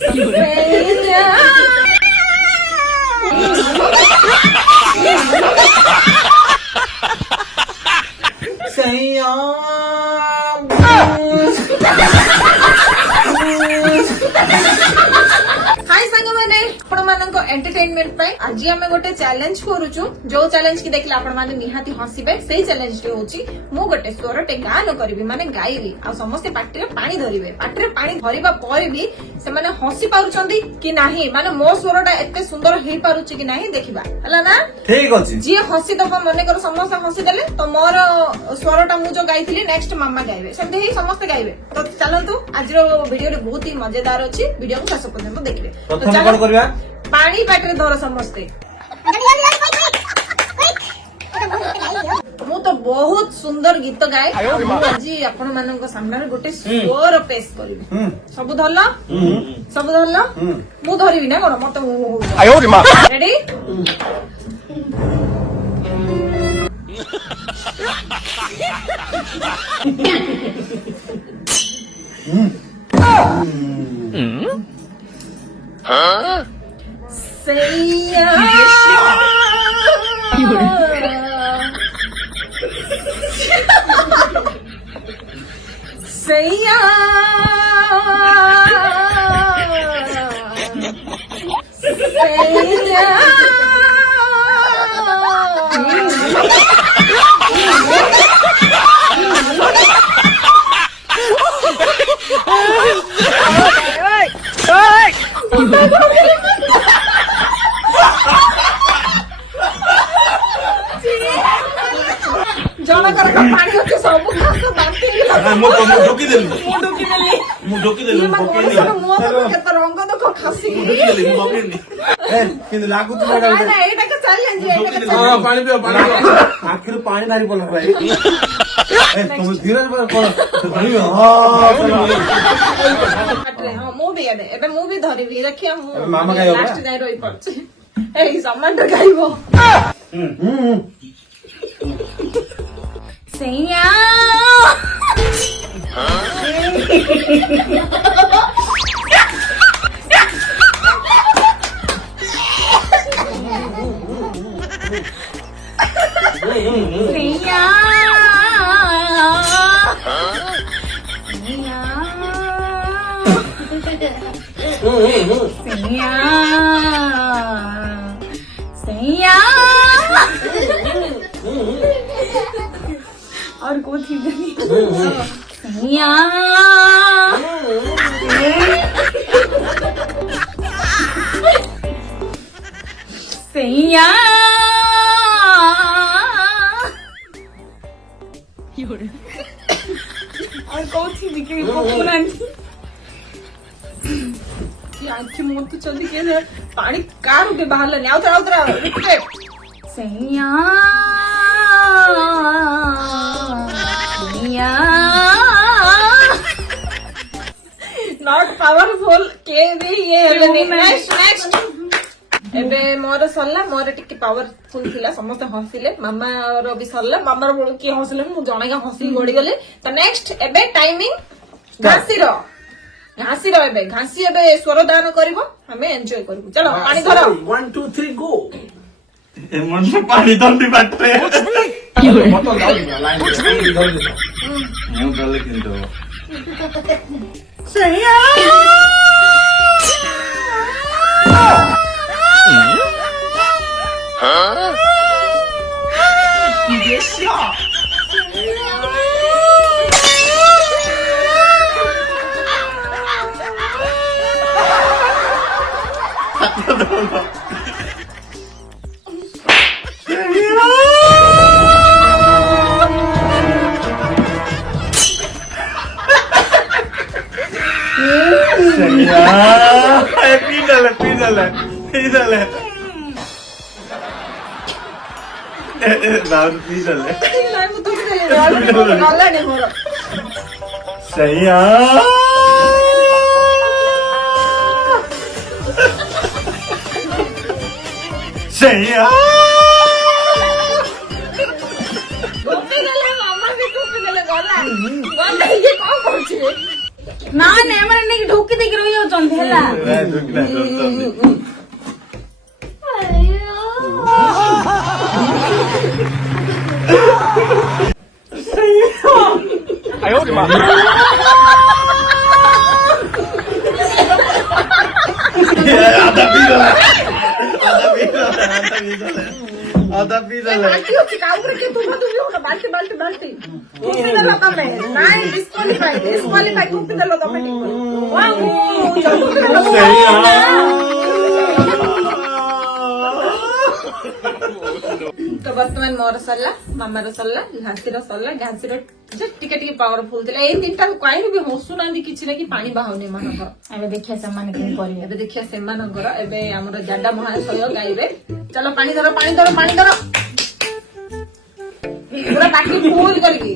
हाय सांग मैंने एंटरटेनमेंट आज आम गोटे चैलेंज करूचु जो चैलेंज की देखले आपण माने निहाती हसीबे सेही चैलेंज टी होची मु गोटे स्वरटे गान करबी माने गाइबी आ समस्त पाटी रे पानी धरिबे पाटी रे पानी धरिबा पर भी से माने हसी पारुचंदी कि नाही माने मो स्वरटा एते सुंदर हेई पारुची कि नाही देखिबा हला ना ठीक अछि जे हसी दबा मने कर समस्त हसी देले तो मोर स्वरटा मु जो गाइथिली नेक्स्ट मामा गाइबे सेते ही समस्त गाइबे तो चलंतु आज रो वीडियो रे बहुत ही मजेदार अछि वीडियो को शेष पर्यंत देखिबे प्रथम कोन करबा पानी पाटे धर समस्ते मु तो बहुत सुंदर गीत गाए आज आपण मानक सामने गोटे स्वर पेश करिबे सब धरल मु धरिबी ना कोन मत रेडी सैया सैया जनकर पानी होचे सब खास बांटी मु ढोकी देली मु केत रंग देखो खासी ए किंतु लागु तो ना एटा के चैलेंज है पानी पियो आखिर पानी नारी बोल भाई ए तुम धीरज पर कोन हां मु भी याद एबे मु भी धरि भी रखिया मु मामा गाइबो लास्ट जाय रोई पड़छ ए सम्मान रे गाइबो सैया सैया सैया और को थी सैया सैया और को थी दिखे पुरानी आखि मुंह तो जल्दी के पानी कार के बाहर ले आओ सैया नॉट पावरफुल के भी ये नेक्स्ट एबे मोर सरला मोर टिके पावरफुल थिला समस्त हसिले मामा रो भी सरला मामा रो बोल के हसले मु जणा का हसी गडी गले तो नेक्स्ट एबे टाइमिंग घासी रो एबे घासी एबे स्वर दान करबो हमें एन्जॉय करबो चलो पानी धरो 1 2 3 गो ए मन से पानी दंडी बाटे मत लाउ लाइन मु गले किंतु सैया हां ये क्या pídale. Now pídale. Saya. Saya. गोपी गले मामा भी गोपी गले गला ये कौन करछे ନା ନା ଏମାନେ ନେଇକି ଢୋକି ଦେଇକି ରହିଯାଉଛନ୍ତି ହେଲା। आधा पी रहा है बाल्टी होची काउरे के तुम होना बाल्टी बाल्टी बाल्टी तुमने दलो तमे नाही डिस्क्वालिफाई तुमने दलो तमे तो वर्तमान मोर सरला मामा रो सरला घासी रो सरला घासी रो जस्ट टिके टिके पावरफुल थिला ए तीनटा काई भी हसु नांदी किछि ना कि पानी बाहने मानक ଏବେ ଦେଖିଆ ସେମାନେ କେମିତି କରିବେ। ଏବେ ଦେଖିବା ସେମାନଙ୍କର ଏବେ ଆମର ଜାଡା ମହାଶୟ ଗାଇବେ ଚलो ପାଣି ଧର ପାଣି ଧର ପାଣି ଧର ପୁରା ବାକି ଫୁଲ କରିକି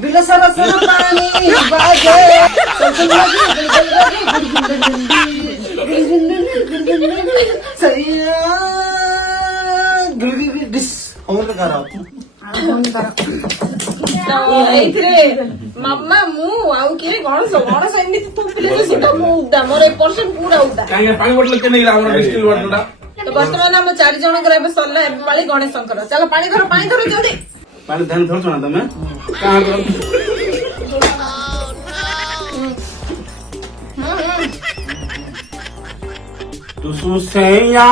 बिना सारा सारा पानी बाजे सैया और लगा रहा ଏଇଥିରେ ମାମା ମୁଁ ଆଉ କିଏ ଗଣେଶ ଗଣେଶ ଏମିତି ଥୋପିଲେ ଯେ ସେଟା ମୁଁ ଉଦା ମୋର 1% ପୁରା ଉଦା କାହିଁକି ପାଣି ବୋଟଲ କେନେ ଆମର ଡିଷ୍ଟିଲ ୱାଟରଟା ତ ବର୍ତ୍ତମାନ ଆମ 4 ଜଣଙ୍କର ଏବେ ସରିଲା ଏବେ ପାଳି ଗଣେଶଙ୍କର ଚାଲ ପାଣି ଧର ଜଲ୍ଦି ପାଣି ଧ୍ୟାନ ଧରୁଛ ନା ତମେ କାହା କର ତୁ ସୁସେୟା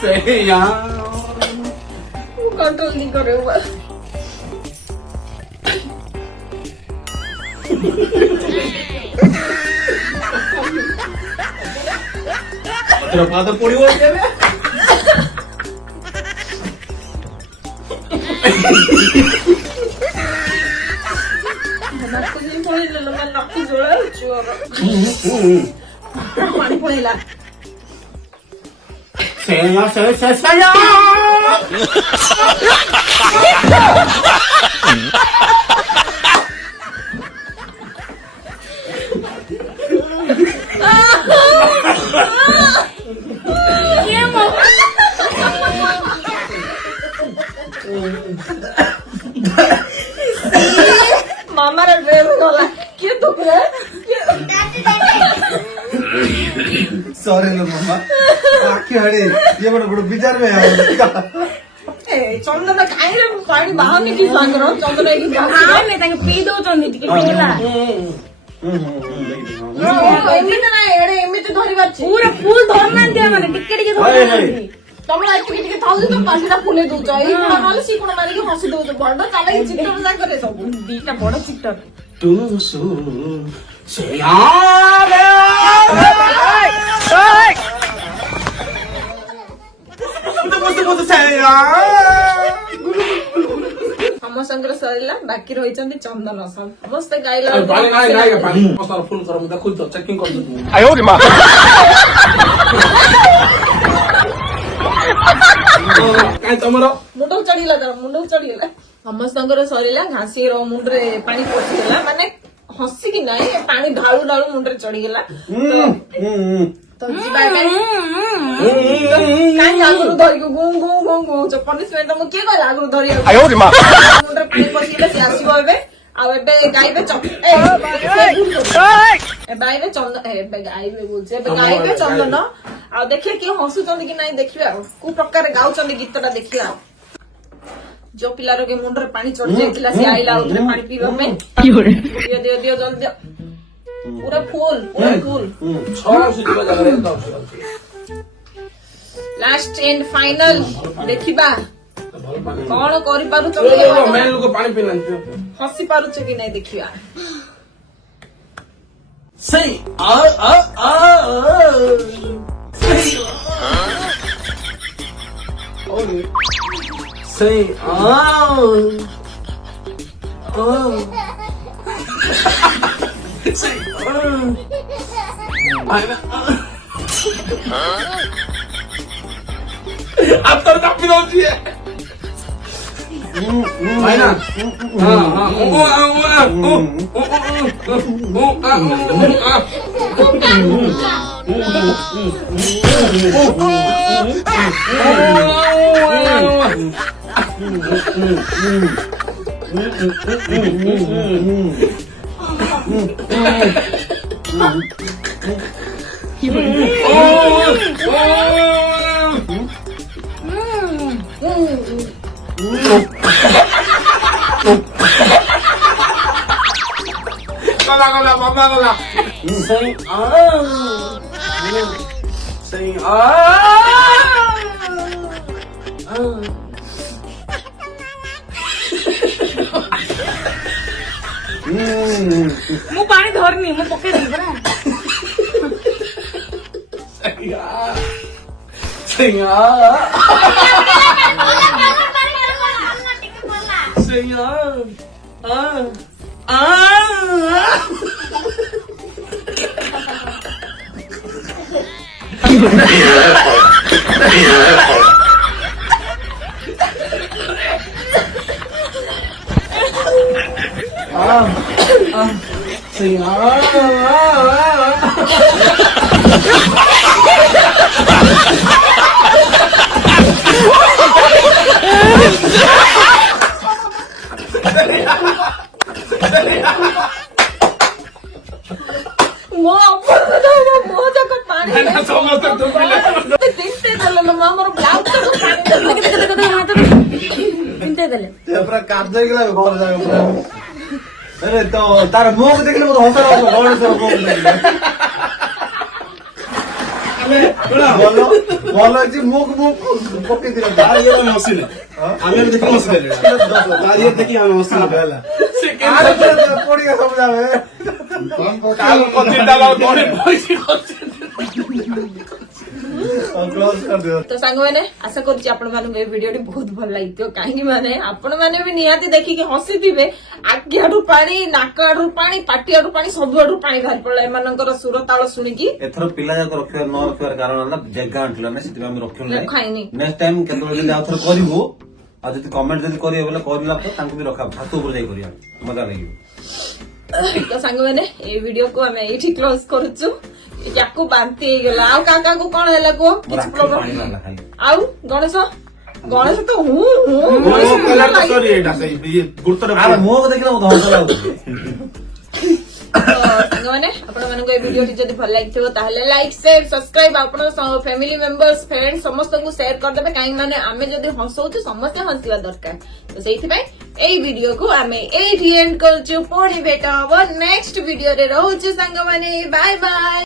सेया कंट्रोल नहीं कर रहे हुआ तेरा पाद पड़ी हो गया बे नाक नहीं पड़ी ले लो मैं नाक जोड़ा चोर पानी पड़ेला सेया मामा रे ड्रेस गला के दुख रे सॉरी लो मम्मा आखी हड़े ये बड़ा बिजार में है ए चंदन काई रे पानी बाहर की सांग रो चंदन की ହଁ ନେ ତାଙ୍କେ ପିଇ ଦଉଛନ୍ତି ଟିକେ ହେଲା। ଏମିତି ନା ଏଡେ ଏମିତି ଧରିବାର ଅଛି ପୁରା ଫୁଲ ଧରୁନାହାନ୍ତି ମାନେ ଟିକେ ଟିକେ ଧରୁନାହାନ୍ତି। ତମର ଏତିକି ଟିକେ ଥାଉଛି ତ ପାଟିଟା ଫୁଲେଇ ଦଉଛ ଏଇ କୋଣ ନହେଲେ ସେ କୋଣ ମାରିକି ହସି ଦଉଛ ବଡ ଚାଲାକି ଚିତ୍ର ଯାକରେ ସବୁ ଦିଟା ବଡ ଚିତ୍ର तू सु सेया ସମସ୍ତଙ୍କର ସରିଲା ବାକି ରହିଛନ୍ତି ଚନ୍ଦନ ସମସ୍ତେ ଗାଇଲା पानी नाही नाही पाणी मस्त फुल कर मग दाखवतो चेकिंग करतो तू आयो रे माँ କାଇଁ ତମର ମୁଣ୍ଡକୁ ଚଢିଗଲା ତାର ମୁଣ୍ଡକୁ ଚଢିଗଲା ସମସ୍ତଙ୍କର ସରିଲା ଘାସିର ମୁଣ୍ଡରେ ପାଣି ପଶିଗଲା ମାନେ ହସିକି ନାଇଁ ପାଣି ଢାଳୁ ଢାଳୁ ମୁଣ୍ଡରେ ଚଢିଗଲା ତ ଯିବା କାଇଁ ଆଗରୁ ଧରିକି ଗୁଁ ଗୁଁ ଗୁଁ ଗୁଁ ହଉଛ ପନିଶମେଣ୍ଟ ମୁଁ କିଏ କହିଲା ଆଗରୁ ଧରିବାକୁ ମୁଣ୍ଡରେ ପାଣି ପଶିଗଲେ ସେ ଆସିବ ଏବେ ଆଉ ଏବେ ଗାଇବେ ଏବେ ଗାଇବେ ଚନ୍ଦନ ଆଉ ଦେଖିବା କିଏ ହସୁଛନ୍ତି କି ନାଇଁ ଦେଖିବା ଆଉ କୋଉ ପ୍ରକାର ଗାଉଛନ୍ତି ଗୀତଟା ଦେଖିବା ଆଉ ଯୋଉ ପିଲାର କି ମୁଣ୍ଡରେ ପାଣି ଚଢି ଯାଇଥିଲା ସେ ଆଇଲା ଆଉଥରେ ପାଣି ପିଇବା ପାଇଁ ଦିଅ ଦିଅ ଦିଅ ଜଲ୍ଦି ଦିଅ ପୁରା ଫୁଲ ଲାଷ୍ଟ ଏଣ୍ଡ ଫାଇନାଲ ଦେଖିବା କଣ କରିପାରୁଛ ପାଣି ପିଇନାହାନ୍ତି ହସି ପାରୁଛ କି ନାଇଁ ଦେଖିବା ସେଇ Say Say अब तो तब भी होती है ना Gala, mama gala. Say Say ମୁଁ ପାଣି ଧରିନି ମୁଁ ପକେଇଦେଲି ପରା ମୋ ଯାକ ପାଣି ତିନିଟେ ଦେଲ ମା ମୋର ବ୍ଲାଉଜ ଚିନ୍ତା ଦେଲେ ପୁରା କାର୍ଯ୍ୟ ହେଇଗଲା ଘର ଯାକ ପୁରା ଆରେ ତ ତାର ମୁହଁକୁ ଦେଖିଲେ ମତେ ହସ ଲାଗୁଥିଲା ଗଣେଶର ମୁହଁକୁ ଦେଖିଲେ ଭଲ ଭଲ ହେଇଛି ମୁହଁକୁ ମୁଁ ପକେଇଥିଲି हसीले ଆମେ ଦେଖି ହସିଲେ ତାରି ଦେଖି ଆମେ ହସିଲେ ହେଲା ପଡିଗା ସବୁ ଯାବେ କାଲ ପତି ଡାଲା ବଡି ପଇସି ତ ସାଙ୍ଗମାନେ ଆଶା କରୁଛି ଆପଣ ମାନଙ୍କୁ ଏଇ ଭିଡିଓଟି ବହୁତ ଭଲ ଲାଗିଥିବ କାହିଁକି ମାନେ ଆପଣ ମାନେ ବି ନିହାତି ଦେଖିକି ହସିଥିବେ ଆଖି ଆଡୁ ପାଣି ନାକ ଆଡୁ ପାଣି ପାଟି ଆଡୁ ପାଣି ସବୁ ଆଡୁ ପାଣି ବାହାରି ପଡିଲା ଏମାନଙ୍କର ସୁର ତାଳ ଶୁଣିକି ଏଥର ପିଲା ଯାକ ରଖିବା ନ ରଖିବାର କାରଣ ହେଲା ଜାଗା ଆଣ୍ଠିଲା ନା ସେଥିପାଇଁ ଆମେ ରଖିଲୁ ନାହିଁ ଖାଇନି ନେକ୍ସଟ ଟାଇମ କେତେବେଳେ ଯଦି ଆଉ ଥରେ କରିବୁ ଆଉ ଯଦି କମେଣ୍ଟ ଯଦି କରିବେ ବୋଲେ କରିଲା ପରେ ତାଙ୍କୁ ବି ରଖା ଛାତ ଉପରେ ଯାଇ କରିବା ମଜା ଲାଗିବ ତ ସାଙ୍ଗମାନେ ଏଇ ଭିଡିଓକୁ ଆମେ ଏଇଠି କ୍ଲୋଜ କରୁଛୁ ୟାକୁ ବାନ୍ତି ହେଇଗଲା ଆଉ କାକାକୁ କଣ ହେଲା କୁହ କିଛି ପ୍ରୋବ୍ଲେମ ଆଉ ଗଣେଶ ଗଣେଶ ତ ମୁହଁକୁ ଦେଖିଲେ ମତେ ହସ ଲାଗୁଛି ସାଙ୍ଗମାନେ ଆପଣମାନଙ୍କୁ ଏଇ ଭିଡିଓଟି ଯଦି ଭଲ ଲାଗିଥିବ ତାହେଲେ ଲାଇକ୍ ସେୟାର ସବସ୍କ୍ରାଇବ ଆପଣଙ୍କ ଫ୍ୟାମିଲି ମେମ୍ବର୍ସ ଫ୍ରେଣ୍ଡ ସମସ୍ତଙ୍କୁ ସେୟାର କରିଦେବେ କାହିଁକି ମାନେ ଆମେ ଯଦି ହସଉଛୁ ସମସ୍ତେ ହସିବା ଦରକାର ତ ସେଇଥିପାଇଁ ଏଇ ଭିଡିଓକୁ ଆମେ ଏଇଠି ଏଣ୍ଡ କରୁଛୁ ପୁଣି ଭେଟ ହବ ନେକ୍ସଟ ଭିଡିଓରେ ରହୁଛୁ ସାଙ୍ଗମାନେ ବାଏ ବାଏ।